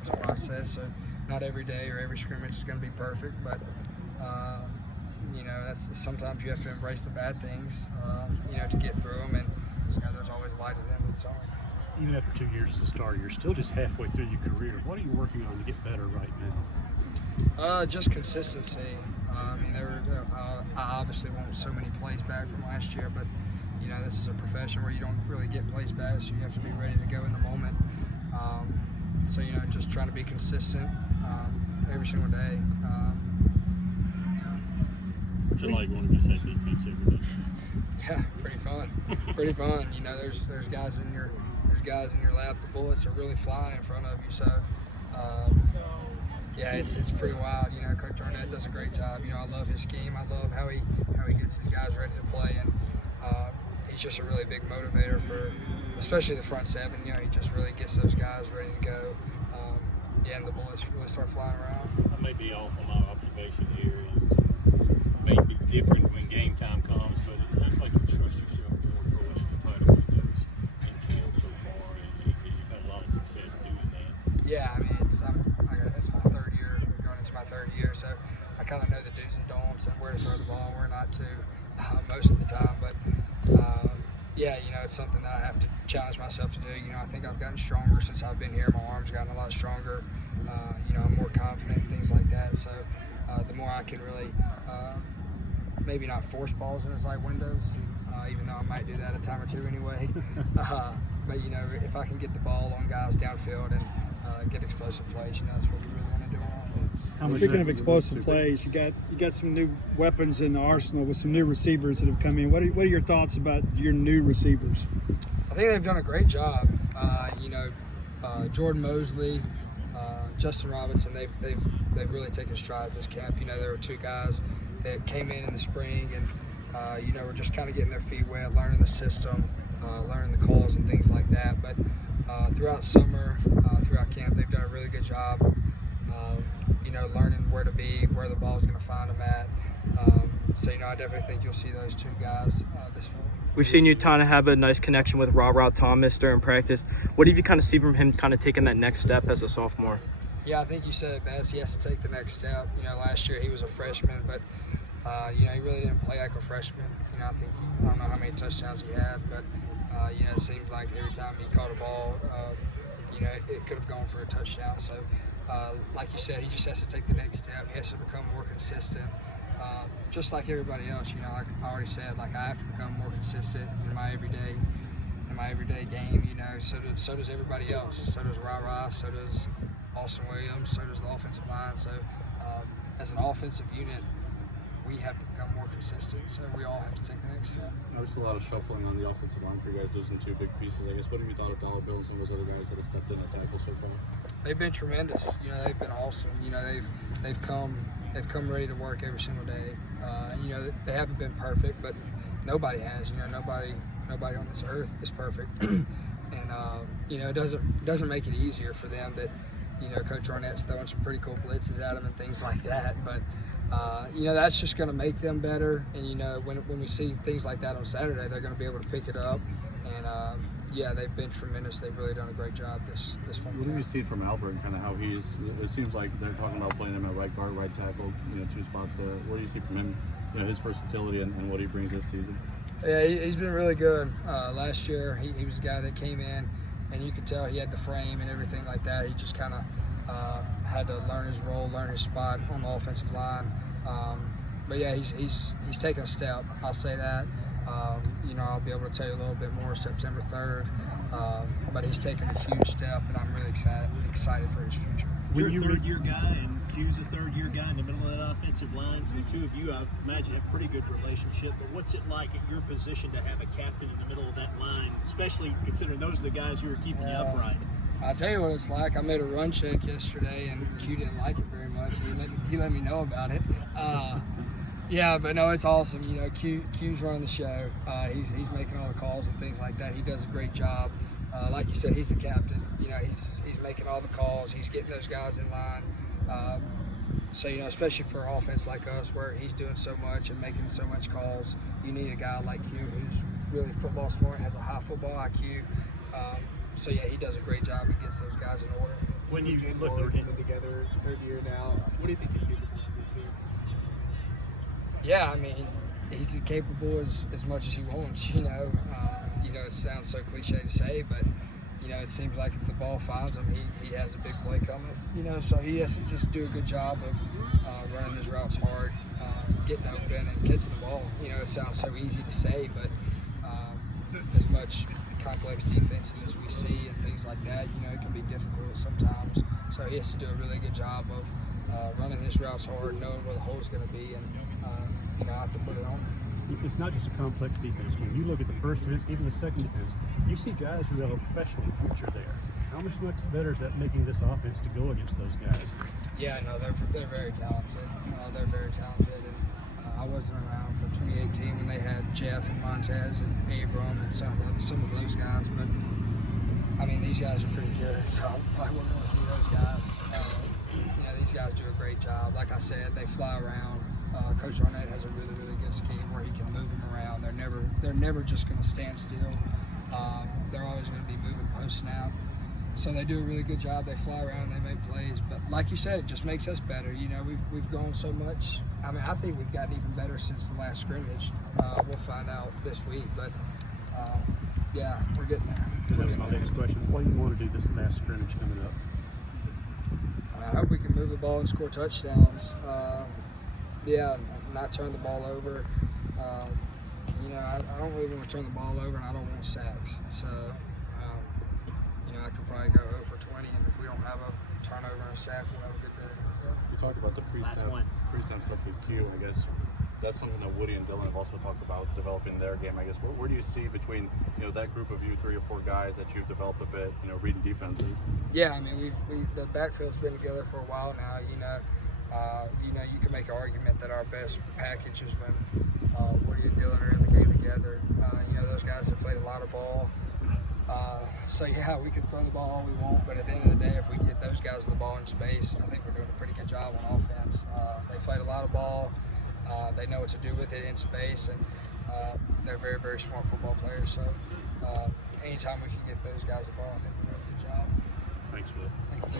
it's a process. So not every day or every scrimmage is going to be perfect, but that's sometimes you have to embrace the bad things, to get through them, and there's always light at the end of the tunnel. Even after 2 years as a starter, you're still just halfway through your career. What are you working on to get better right now? Just consistency. I obviously want so many plays back from last year, but this is a profession where you don't really get plays back, so you have to be ready to go in the moment. Just trying to be consistent every single day. What's it like going to set defense every day? Yeah, pretty fun. Pretty fun. There's guys in your lap. The bullets are really flying in front of you. So, it's pretty wild. Coach Arnett does a great job. I love his scheme. I love how he gets his guys ready to play, and he's just a really big motivator for, especially the front seven. He just really gets those guys ready to go. And the bullets really start flying around. I may be off on my observation here. It may be different when game time comes, but it seems like you trust yourself more for winning the title windows in camp so far, and you've had a lot of success doing that. Yeah, it's my third year, going into my third year, so I kind of know the do's and don'ts and where to throw the ball and where not to most of the time. But it's something that I have to challenge myself to do. I think I've gotten stronger since I've been here. My arm's gotten a lot stronger. I'm more confident, things like that. So the more I can really maybe not force balls in tight windows, even though I might do that a time or two anyway. But if I can get the ball on guys downfield and get explosive plays, that's what we really want to do on offense. Speaking of explosive plays, you got some new weapons in the arsenal with some new receivers that have come in. What are your thoughts about your new receivers? I think they've done a great job. Jordan Mosley, Justin Robinson, they've really taken strides this camp. There were two guys that came in the spring and were just kind of getting their feet wet, learning the system, learning the calls and things like that. But throughout summer, throughout camp, they've done a really good job of learning where to be, where the ball's going to find them at. I definitely think you'll see those two guys this fall. We've seen you kind of have a nice connection with Ra Thomas during practice. What have you kind of seen from him kind of taking that next step as a sophomore? Yeah, I think you said it best. He has to take the next step. Last year he was a freshman, but he really didn't play like a freshman. I think I don't know how many touchdowns he had, but it seemed like every time he caught a ball, it could have gone for a touchdown. So, like you said, he just has to take the next step. He has to become more consistent. Just like everybody else, like I already said, like I have to become more consistent in my everyday game. So does everybody else. So does Ra. So does Austin Williams. So does the offensive line. So as an offensive unit, we have to become more consistent. So we all have to take the next step. There's a lot of shuffling on the offensive line for you guys. Losing two big pieces, I guess. What have you thought of Dollar Bill and some of those other guys that have stepped in to tackle so far? They've been tremendous. They've been awesome. They've come ready to work every single day. They haven't been perfect, but nobody has. Nobody on this earth is perfect. And it doesn't make it easier for them that Coach Arnett's throwing some pretty cool blitzes at them and things like that. But that's just going to make them better. And when we see things like that on Saturday, they're going to be able to pick it up. And they've been tremendous. They've really done a great job this fall. What have you seen from Albert and kind of how it seems like they're talking about playing him at right guard, right tackle, two spots there. What do you see from him, his versatility and what he brings this season? Yeah, he's been really good. Last year, he was a guy that came in, and you could tell he had the frame and everything like that. He just kind of had to learn his role, learn his spot on the offensive line. But yeah, he's taken a step. I'll say that. I'll be able to tell you a little bit more September 3rd. But he's taken a huge step, and I'm really excited for his future. You're a third-year guy, and Q's a third-year guy in the middle of that offensive line. So the two of you, I imagine, have a pretty good relationship. But what's it like at your position to have a captain in the middle of that line, especially considering those are the guys who are keeping you upright? I'll tell you what it's like. I made a run check yesterday, and Q didn't like it very much. He let me know about it. Yeah, but no, it's awesome. Q's running the show. He's making all the calls and things like that. He does a great job. Like you said, he's the captain. He's making all the calls. He's getting those guys in line. So especially for an offense like us, where he's doing so much and making so much calls, you need a guy like Q who's really football smart, has a high football IQ. So yeah, he does a great job. He gets those guys in order. When you Jalen look Ward at coming together, third year now, what do you think he's capable of this year? Yeah, I mean, he's capable as much as he wants, you know. It sounds so cliche to say, but, it seems like if the ball finds him, he has a big play coming, so he has to just do a good job of running his routes hard, getting open and catching the ball. It sounds so easy to say, but as much complex defenses as we see and things like that, it can be difficult sometimes. So he has to do a really good job of running his routes hard, knowing where the hole's going to be, and I have to put it on him. It's not just a complex defense. When you look at the first defense, even the second defense, you see guys who have a professional future there. How much better is that making this offense to go against those guys? Yeah, no, they're very talented. They're very talented, and I wasn't around for 2018 when they had Jeff and Montez and Abram and some of those guys, but I mean, these guys are pretty good, so I wouldn't want to see those guys. These guys do a great job. Like I said, they fly around. Coach Arnett has a really, really good scheme where he can move them around. They're never just going to stand still. They're always going to be moving post snap. So they do a really good job. They fly around and they make plays. But like you said, it just makes us better. We've grown so much. I mean, I think we've gotten even better since the last scrimmage. We'll find out this week. But yeah, we're getting there. That was my next question. What do you want to do this last scrimmage coming up? I hope we can move the ball and score touchdowns. Not turn the ball over. I don't really want to turn the ball over, and I don't want sacks. So, I could probably go 0 for 20, and if we don't have a turnover and a sack, we'll have a good day. So. You talked about the pre-snap stuff with Q. I guess that's something that Woody and Dylan have also talked about developing their game. I guess where do you see between that group of you, 3 or 4 guys that you've developed a bit, reading defenses? Yeah, I mean the backfield's been together for a while now. You can make an argument that our best package is when Woody and Dylan are in the game together. Those guys have played a lot of ball. So yeah, we can throw the ball all we want, but at the end of the day, if we get those guys the ball in space, I think we're doing a pretty good job on offense. They played a lot of ball. They know what to do with it in space, and they're very, very smart football players. So anytime we can get those guys the ball, I think we're doing a good job. Thanks, Will. Thank you.